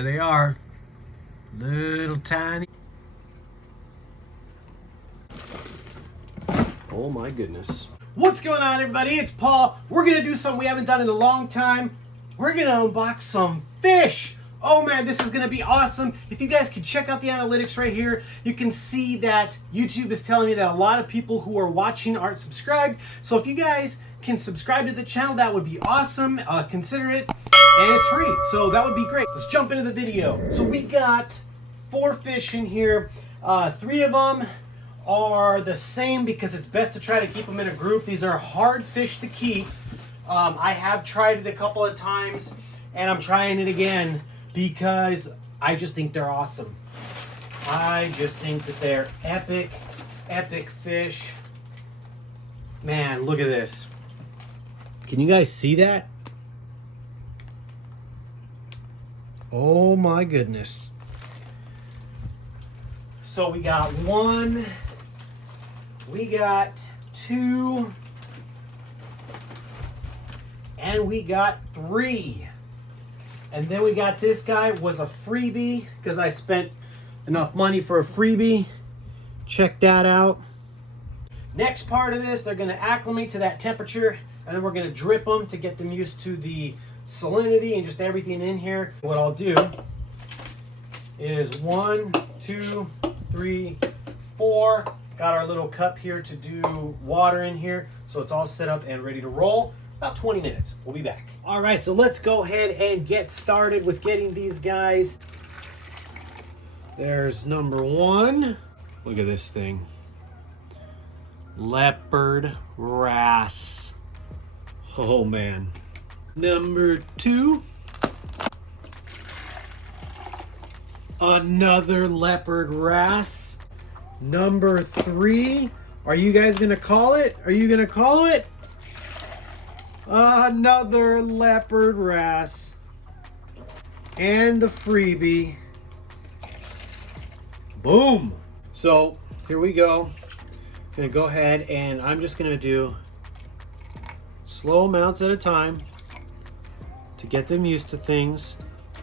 There they are. Little tiny. Oh my goodness. What's going on, everybody? It's Paul. We're gonna do something we haven't done in a long time. We're gonna unbox some fish. Oh man, this is gonna be awesome. If you guys could check out the analytics right here, you can see that YouTube is telling me that a lot of people who are watching aren't subscribed. So if you guys can subscribe to the channel, that would be awesome. Consider it, and it's free, so that would be great. Let's jump into the video. So we got 4 fish in here. 3 of them are the same because it's best to try to keep them in a group. These are hard fish to keep. I have tried it a couple of times, and I'm trying it again because I just think they're awesome. I just think that they're epic, epic fish. Man, look at this. Can you guys see that? Oh my goodness. So we got 1, we got 2, and we got 3. And then we got this guy, was a freebie because I spent enough money for a freebie. Check that out. Next part of this, they're going to acclimate to that temperature, and then we're going to drip them to get them used to the salinity and just everything in here. What I'll do is 1, 2, 3, 4. Got our little cup here to do water in here, so it's all set up and ready to roll. About 20 minutes. We'll be back. All right, so let's go ahead and get started with getting these guys. There's number 1. Look at this thing. Leopard wrasse. Oh man. Number 2. Another leopard wrasse. Number 3. Are you guys gonna call it? Are you gonna call it? Another leopard wrasse. And the freebie. Boom. So here we go. Gonna go ahead and I'm just gonna do slow amounts at a time to get them used to things.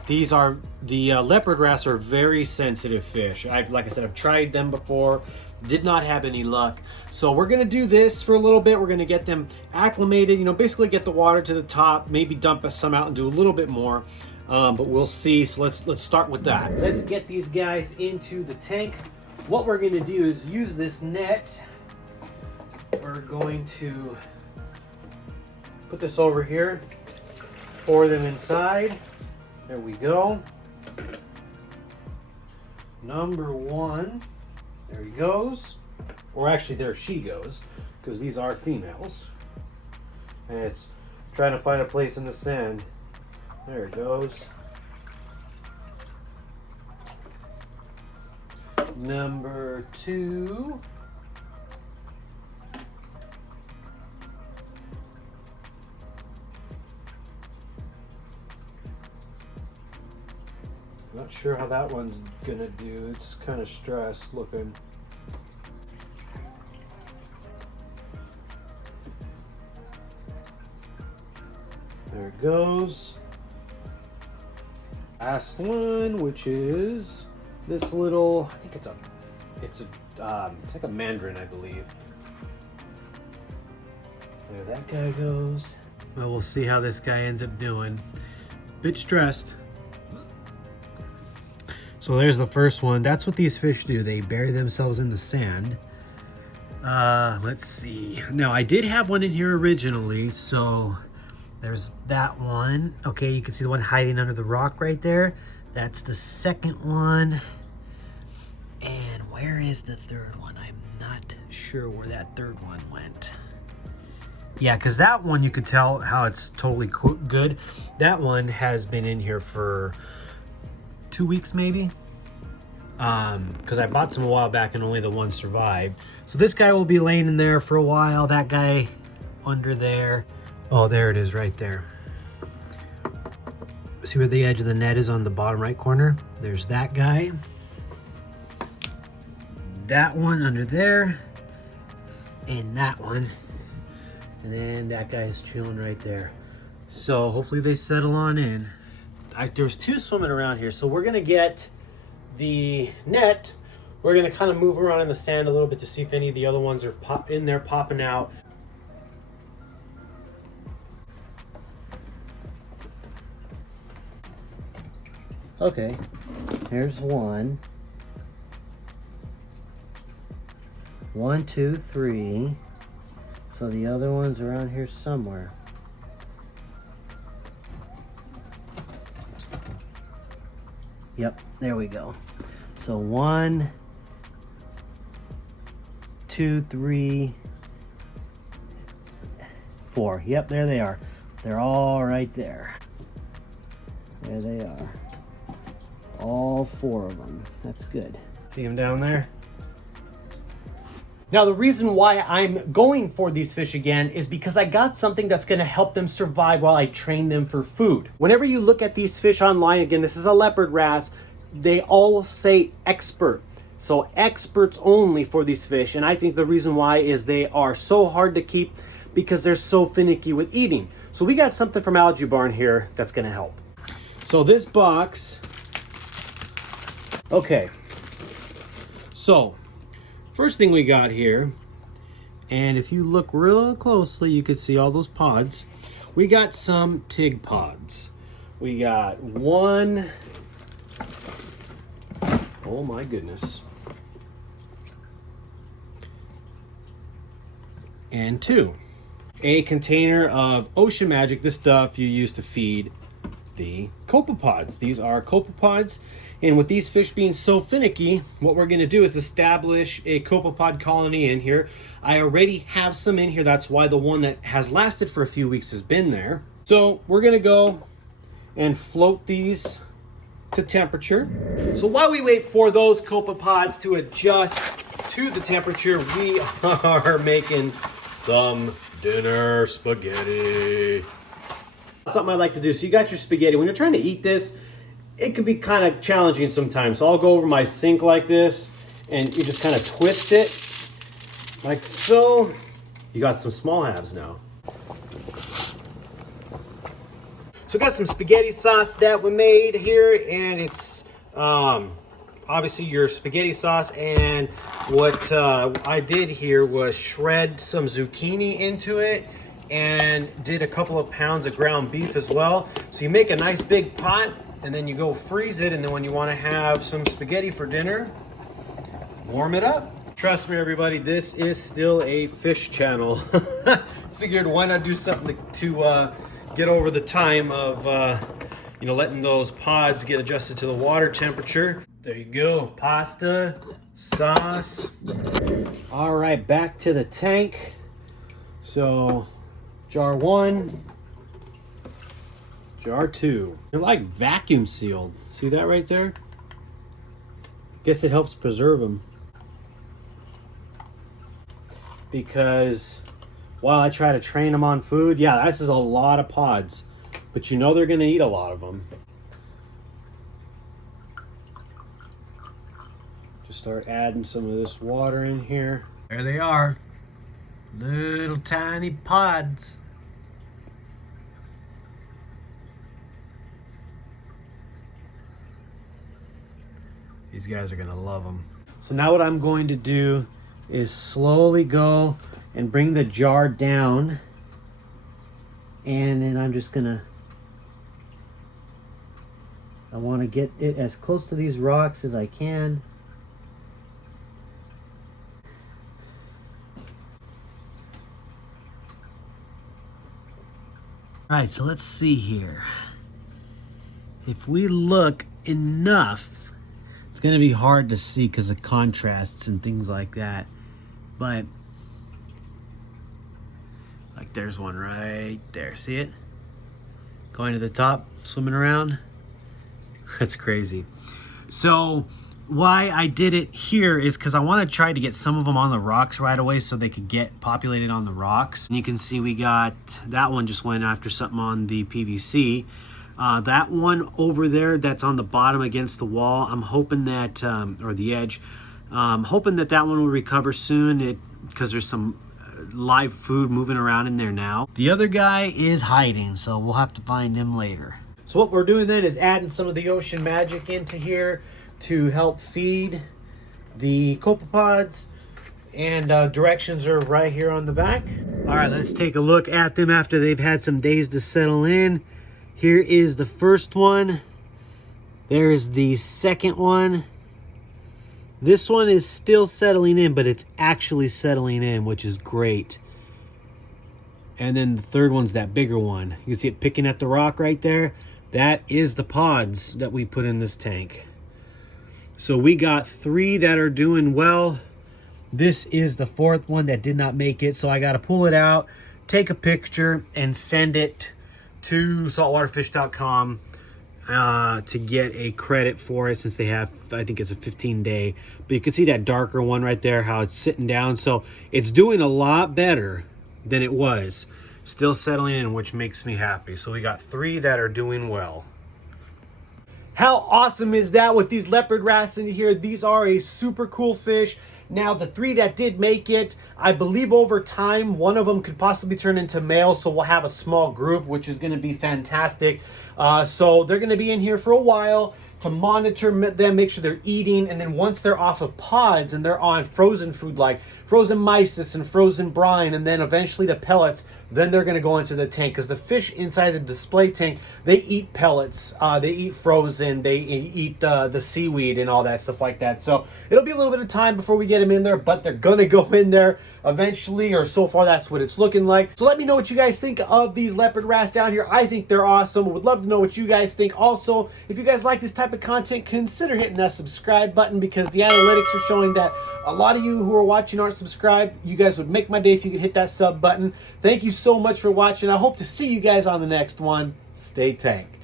These are the leopard wrasse are very sensitive fish. Like I said, I've tried them before, did not have any luck. So we're gonna do this for a little bit. We're gonna get them acclimated, you know, basically get the water to the top, maybe dump some out and do a little bit more, but we'll see. So let's start with that. Let's get these guys into the tank. What we're gonna do is use this net. We're going to put this over here, pour them inside. There we go. Number 1, there he goes. Or actually, there she goes, because these are females. And it's trying to find a place in the sand. There it goes. Number 2. Not sure how that one's gonna do. It's kind of stressed looking. There it goes. Last one, which is this little, I think it's like a mandarin, I believe. There that guy goes. Well, we'll see how this guy ends up doing. Bit stressed. So there's the first one. That's what these fish do. They bury themselves in the sand. Let's see. Now, I did have one in here originally, so there's that one. Okay, you can see the one hiding under the rock right there. That's the second one. And where is the third one? I'm not sure where that third one went. Yeah, because that one, you could tell how it's totally good. That one has been in here for 2 weeks maybe, because I bought some a while back and only the one survived. So this guy will be laying in there for a while. That guy under there. Oh, there it is right there. See where the edge of the net is on the bottom right corner? There's that guy. That one under there. And that one. And then that guy's chilling right there. So hopefully they settle on in. there's 2 swimming around here, so we're gonna get the net. We're gonna kind of move around in the sand a little bit to see if any of the other ones are in there popping out. Okay, here's one. 1, 2, 3. So the other one's around here somewhere. Yep, there we go. So 1, 2, 3, 4. Yep, there they are. They're all right there. There they are. All 4 of them. That's good. See them down there? Now, the reason why I'm going for these fish again is because I got something that's going to help them survive while I train them for food. Whenever you look at these fish online, again, this is a leopard wrasse, they all say expert. So experts only for these fish. And I think the reason why is they are so hard to keep because they're so finicky with eating. So we got something from Algae Barn here that's going to help. So this box, okay. So first thing we got here, and if you look real closely, you can see all those pods. We got some TIG pods. We got 1, oh my goodness, and 2. A container of Ocean Magic, the stuff you use to feed the copepods. These are copepods. And with these fish being so finicky, what we're going to do is establish a copepod colony in here. I already have some in here. That's why the one that has lasted for a few weeks has been there. So we're going to go and float these to temperature. So while we wait for those copepods to adjust to the temperature, we are making some dinner spaghetti. Something I like to do. So you got your spaghetti. When you're trying to eat this, it can be kind of challenging sometimes. So I'll go over my sink like this and you just kind of twist it like so. You got some small halves now. So got some spaghetti sauce that we made here, and it's obviously your spaghetti sauce. And what I did here was shred some zucchini into it and did a couple of pounds of ground beef as well. So you make a nice big pot, and then you go freeze it, and then when you want to have some spaghetti for dinner, warm it up. Trust me, everybody, this is still a fish channel. Figured why not do something to get over the time of letting those pods get adjusted to the water temperature. There you go, pasta, sauce. All right, back to the tank. So jar 1. Jar 2. They're like vacuum sealed. See that right there? Guess it helps preserve them. Because while I try to train them on food, yeah, this is a lot of pods. But you know they're going to eat a lot of them. Just start adding some of this water in here. There they are. Little tiny pods. These guys are gonna love them. So now what I'm going to do is slowly go and bring the jar down, and then I'm just gonna, I want to get it as close to these rocks as I can. All right, so let's see here. If we look enough, it's going to be hard to see because of contrasts and things like that. But like there's one right there. See it? Going to the top, swimming around. That's crazy. So why I did it here is because I want to try to get some of them on the rocks right away so they could get populated on the rocks. And you can see we got, that one just went after something on the PVC. That one over there that's on the bottom against the wall, I'm hoping that, or the edge, hoping that that one will recover soon because there's some live food moving around in there now. The other guy is hiding, so we'll have to find him later. So what we're doing then is adding some of the ocean magic into here to help feed the copepods, and directions are right here on the back. All right, let's take a look at them after they've had some days to settle in. Here is the first one. There is the second one. This one is still settling in, but it's actually settling in, which is great. And then the third one's that bigger one. You can see it picking at the rock right there. That is the pods that we put in this tank. So we got 3 that are doing well. This is the 4th one that did not make it. So I got to pull it out, take a picture, and send it to saltwaterfish.com to get a credit for it, since they have, I think it's a 15-day. But you can see that darker one right there, how it's sitting down. So it's doing a lot better than it was. Still settling in, which makes me happy. So we got 3 that are doing well. How awesome is that with these leopard wrasse in here? These are a super cool fish. Now, the 3 that did make it, I believe over time, one of them could possibly turn into male, so we'll have a small group, which is going to be fantastic. So they're going to be in here for a while to monitor them, make sure they're eating, and then once they're off of pods and they're on frozen food like frozen mysis and frozen brine, and then eventually the pellets, then they're going to go into the tank, because the fish inside the display tank, they eat pellets, they eat frozen, they eat the seaweed and all that stuff like that. So it'll be a little bit of time before we get them in there, but they're going to go in there eventually, or so far that's what it's looking like. So let me know what you guys think of these leopard wrasse down here. I think they're awesome. Would love to know what you guys think. Also, if you guys like this type of content, consider hitting that subscribe button, because the analytics are showing that a lot of you who are watching aren't subscribed. You guys would make my day if you could hit that sub button. Thank you so much for watching. I hope to see you guys on the next one. Stay tanked.